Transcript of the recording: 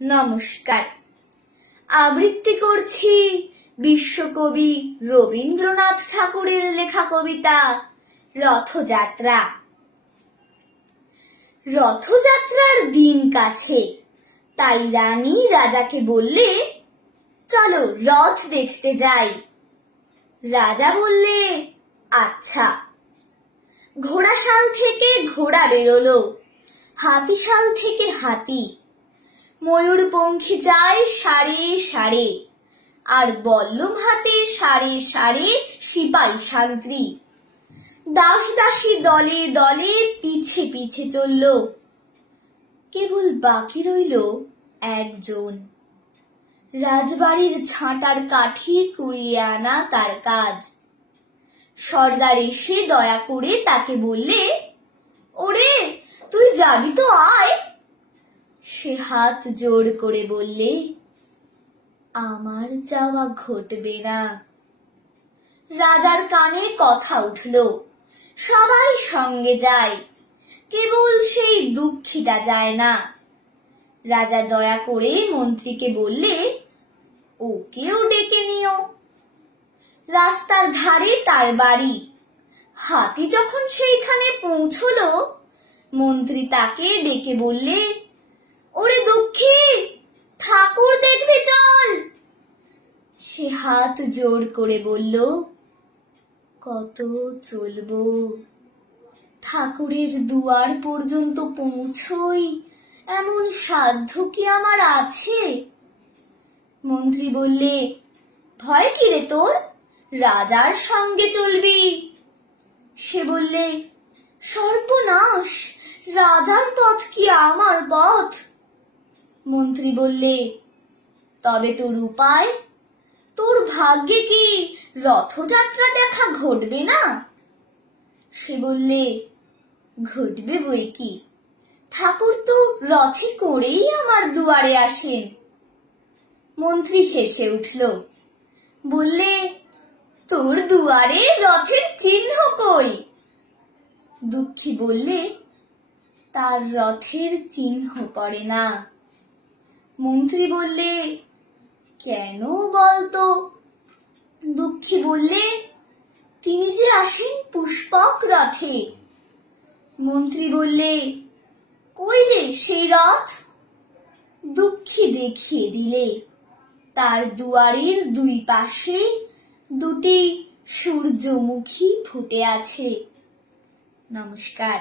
নমস্কার। আবৃত্তি করছি বিশ্বকবি রবীন্দ্রনাথ ঠাকুরের লেখা কবিতা রথযাত্রা। রথযাত্রার দিন কাছে, তাই রানী রাজাকে বললে, চলো রথ দেখতে যাই। রাজা বললে, আচ্ছা। ঘোড়াশাল থেকে ঘোড়া বেরোলো, হাতিশাল থেকে হাতি, ময়ূরপঙ্খী যায় সারে সারে, আর বল্লম হাতে সারে সারে সিপাই শান্ত্রী। দাস দাসী দলে দলে পিছে পিছে চলল, কেবল বাকি রইল একজন। রাজবাড়ির ঝাঁটার কাঠি কুড়িয়ে আনা তার কাজ। সর্দার এসে দয়া করে তাকে বললে, ওরে তুই যাবি তো আয়। সে হাত জোড় করে বললে, আমার যাওয়া ঘটবে না। রাজার কানে কথা উঠল, সবাই সঙ্গে যায়, কেবল সেই দুঃখীটা যায় না। রাজা দয়া করে মন্ত্রীকে বললে, ওকেও ডেকে নিও। রাস্তার ধারে তার বাড়ি। হাতি যখন সেইখানে পৌঁছলো, মন্ত্রী তাকে ডেকে বললে, ওরে দুঃখী, ঠাকুর দেখবে চল। সে হাত জোড় করে বলল, কত চলবো? ঠাকুরের দুয়ার পর্যন্ত পৌঁছই এমন সাধ্য কি আমার আছে? মন্ত্রী বললে, ভয় কি রে তোর? রাজার সঙ্গে চলবি। সে বললে, সর্বনাশ, রাজার পথ কি আমার পথ? মন্ত্রী বললে, তবে তোর উপায়? তোর ভাগ্যে কি রথযাত্রা দেখা ঘটবে না? সে বললে, ঘটবে বই কি, ঠাকুর তো রথে করেই আমার দুয়ারে আসেন। মন্ত্রী হেসে উঠল, বললে, তোর দুয়ারে রথের চিহ্ন কই? দুঃখী বললে, তার রথের চিহ্ন পড়ে না। মন্ত্রী বললে, কেন বলতো? দুঃখী বললে, তিনি যে আসেন পুষ্পক রথে। মন্ত্রী বললে, কই রে সেই রথ? দুঃখী দেখিয়ে দিলে, তার দুয়ারের দুই পাশে দুটি সূর্যমুখী ফুটে আছে। নমস্কার।